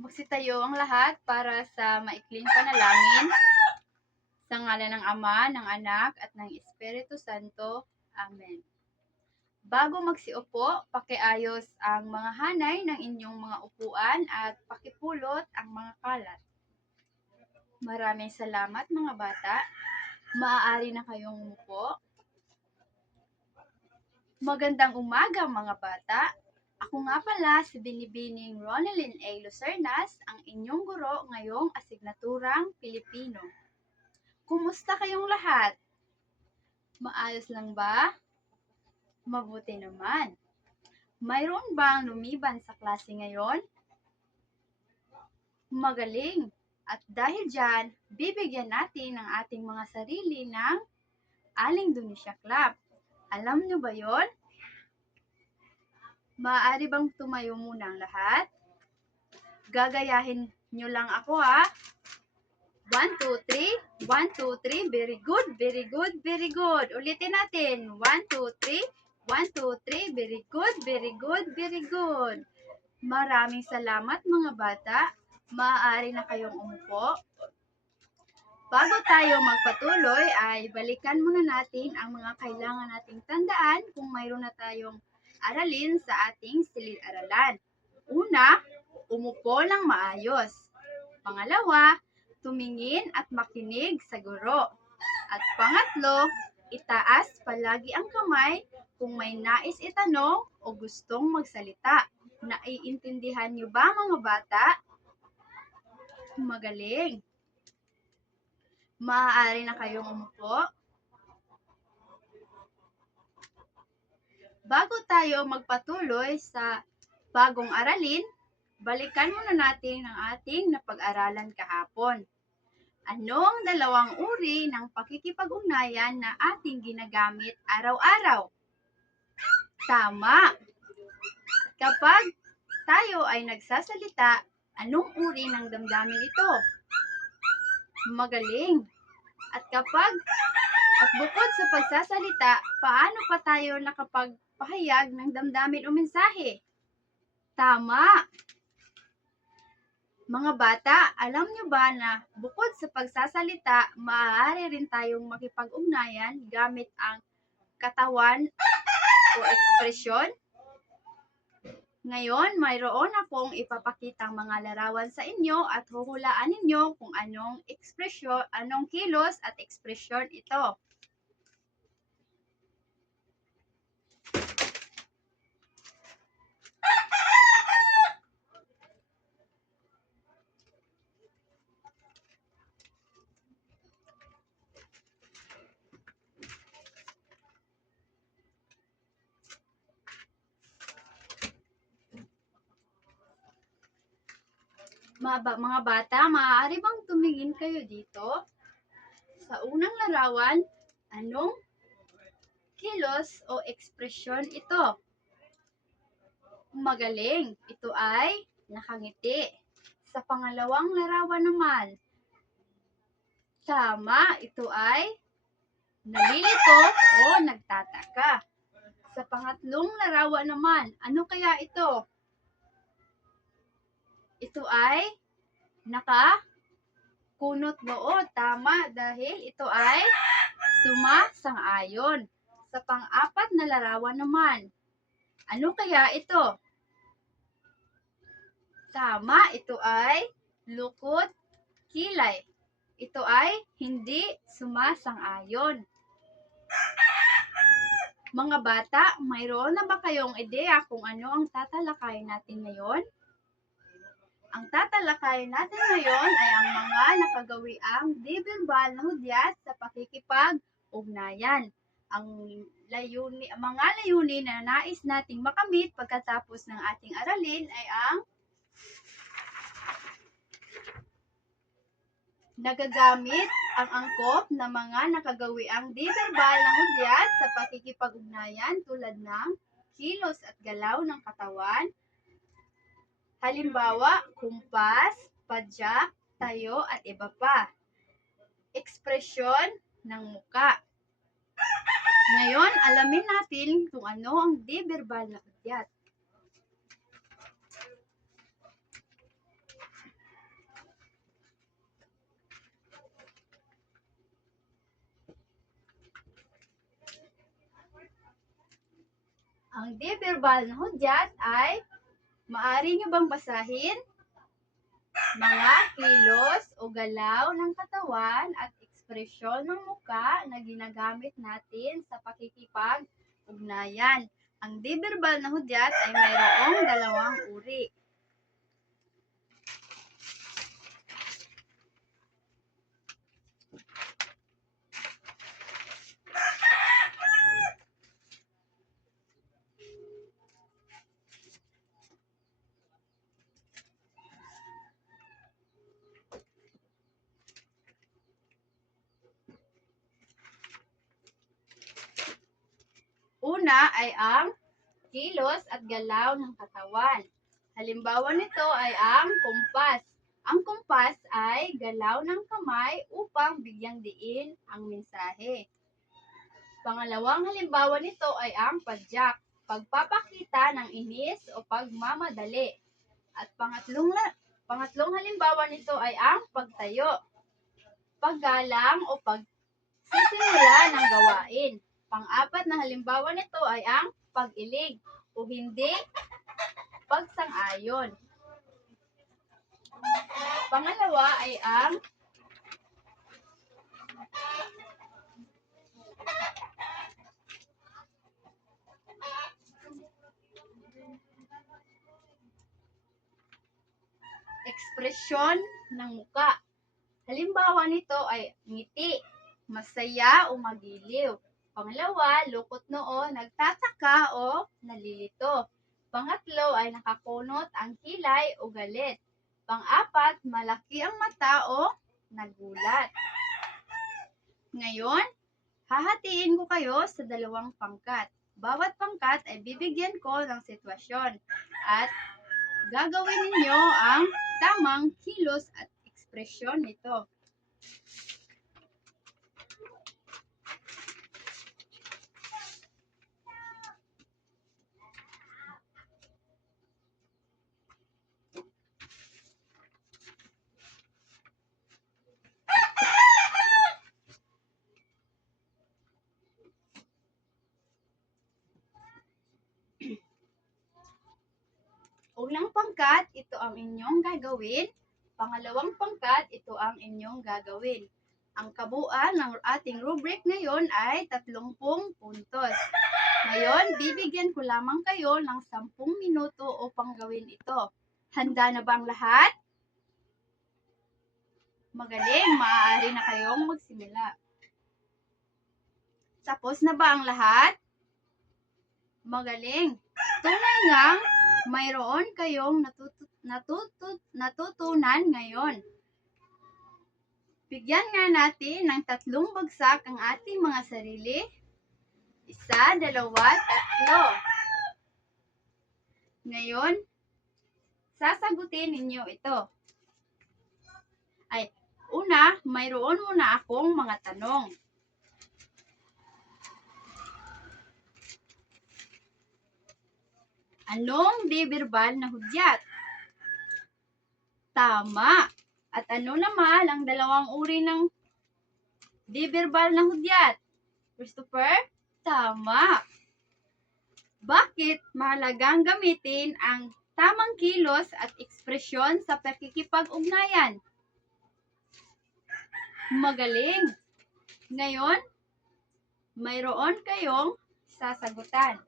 Magsitayo ang lahat para sa maikling panalangin. Sa ngalan ng Ama, ng Anak, at ng Espiritu Santo. Amen. Bago magsiupo, pakiayos ang mga hanay ng inyong mga upuan at pakipulot ang mga kalat. Maraming salamat mga bata. Maaari na kayong umupo. Magandang umaga mga bata. Ako nga pala si Binibining Ronelyn A. Lucernas, ang inyong guro ngayong asignaturang Pilipino. Kumusta kayong lahat? Maayos lang ba? Mabuti naman. Mayroon bang lumiban sa klase ngayon? Magaling! At dahil dyan, bibigyan natin ang ating mga sarili ng Aling Dunisha Club. Alam nyo ba yon? Maaari bang tumayo muna ang lahat? Gagayahin nyo lang ako ha. 1, 2, 3. 1, 2, 3. Very good, very good, very good. Ulitin natin. 1, 2, 3. 1, 2, 3. Very good, very good, very good. Maraming salamat mga bata. Maaari na kayong umupo. Bago tayo magpatuloy ay balikan muna natin ang mga kailangan nating tandaan kung mayroon na tayong aralin sa ating silid-aralan. Una, umupo ng maayos. Pangalawa, tumingin at makinig sa guro. At pangatlo, itaas palagi ang kamay kung may nais itanong o gustong magsalita. Naiintindihan niyo ba mga bata? Magaling! Maaari na kayong umupo. Bago tayo magpatuloy sa bagong aralin, balikan muna natin ang ating napag-aralan kahapon. Ano ang dalawang uri ng pakikipag-ugnayan na ating ginagamit araw-araw? Tama! Kapag tayo ay nagsasalita, anong uri ng damdamin ito? Magaling! At bukod sa pagsasalita, paano pa tayo nakapagpahayag ng damdamin o mensahe? Tama! Mga bata, alam nyo ba na bukod sa pagsasalita, maaari rin tayong makipag-ugnayan gamit ang katawan o ekspresyon? Ngayon, mayroon akong ipapakitang mga larawan sa inyo at huhulaan ninyo kung anong ekspresyon, anong kilos at ekspresyon ito. Mga bata, maaari bang tumingin kayo dito? Sa unang larawan, anong kilos o ekspresyon ito? Magaling! Ito ay nakangiti. Sa pangalawang larawan naman, tama, ito ay nalilito o nagtataka. Sa pangatlong larawan naman, ano kaya ito? Ito ay nakakunot noo. Tama, dahil ito ay sumasang-ayon. Sa pang-apat na larawan naman, ano kaya ito? Tama, ito ay lukot kilay. Ito ay hindi sumasang-ayon. Mga bata, mayroon na ba kayong ideya kung ano ang tatalakayin natin ngayon? Ang tatalakayin natin ngayon ay ang mga nakagawiang di-verbal na hudyat sa pakikipag-ugnayan. Ang mga layunin na nais nating makamit pagkatapos ng ating aralin ay ang nagagamit ang angkop na mga nakagawiang di-verbal na hudyat sa pakikipag-ugnayan tulad ng kilos at galaw ng katawan. Halimbawa, kumpas, padyak, tayo at iba pa. Ekspresyon ng muka. Ngayon, alamin natin kung ano ang di-verbal na hudyat. Ang di-verbal na hudyat ay maaari nyo bang basahin? Mga kilos o galaw ng katawan at ekspresyon ng muka na ginagamit natin sa pakikipag-ugnayan. Ang di-verbal na hudyat ay mayroong dalawang uri. Una ay ang kilos at galaw ng katawan. Halimbawa nito ay ang kumpas. Ang kumpas ay galaw ng kamay upang bigyang diin ang mensahe. Pangalawang halimbawa nito ay ang padyak, pagpapakita ng inis o pagmamadali. At pangatlong halimbawa nito ay ang pagtayo, paggalang o pagsisimula ng gawain. Pang-apat na halimbawa nito ay ang pag-ilig o hindi pagsang-ayon. Pangalawa ay ang ekspresyon ng muka. Halimbawa nito ay ngiti, masaya o magiliw. Pangalawa, lukot noo, nagtataka o nalilito. Pangatlo ay nakakunot ang kilay o galit. Pang-apat, malaki ang mata o nagulat. Ngayon, hahatiin ko kayo sa dalawang pangkat. Bawat pangkat ay bibigyan ko ng sitwasyon at gagawin ninyo ang tamang kilos at ekspresyon nito. Unang pangkat, ito ang inyong gagawin. Pangalawang pangkat, ito ang inyong gagawin. Ang kabuuan ng ating rubric ngayon ay 30 puntos. Ngayon, bibigyan ko lamang kayo ng 10 minuto upang gawin ito. Handa na ba ang lahat? Magaling, maaari na kayong magsimula. Tapos na ba ang lahat? Magaling. Tunay ngang mayroon kayong natutunan ngayon. Bigyan nga natin ng 3 bagsak ang ating mga sarili. 1, 2, 3. Ngayon, sasagutin ninyo ito. Una, mayroon muna akong mga tanong. Anong di-verbal na hudyat? Tama. At ano naman ang dalawang uri ng di-verbal na hudyat? Christopher? Tama. Bakit mahalagang gamitin ang tamang kilos at ekspresyon sa pakikipag-ugnayan? Magaling. Ngayon, mayroon kayong sasagutan.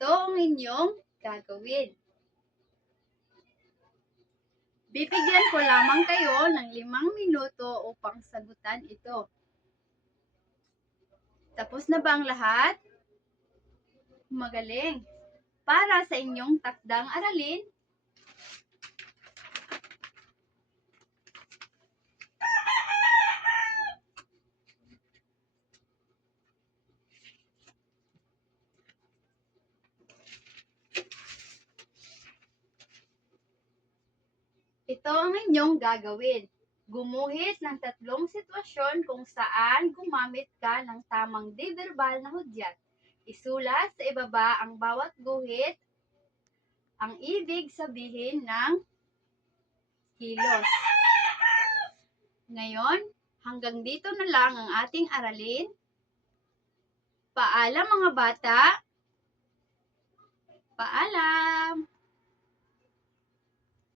Ito ang inyong gagawin. Bibigyan ko lamang kayo ng 5 minuto upang sagutan ito. Tapos na ba ang lahat? Magaling. Para sa inyong takdang aralin, Ito ang inyong gagawin. Gumuhit ng 3 sitwasyon kung saan gumamit ka ng tamang di-verbal na hudyat. Isulat sa ibaba ang bawat guhit, ang ibig sabihin ng kilos. Ngayon, hanggang dito na lang ang ating aralin. Paalam mga bata! Paalam!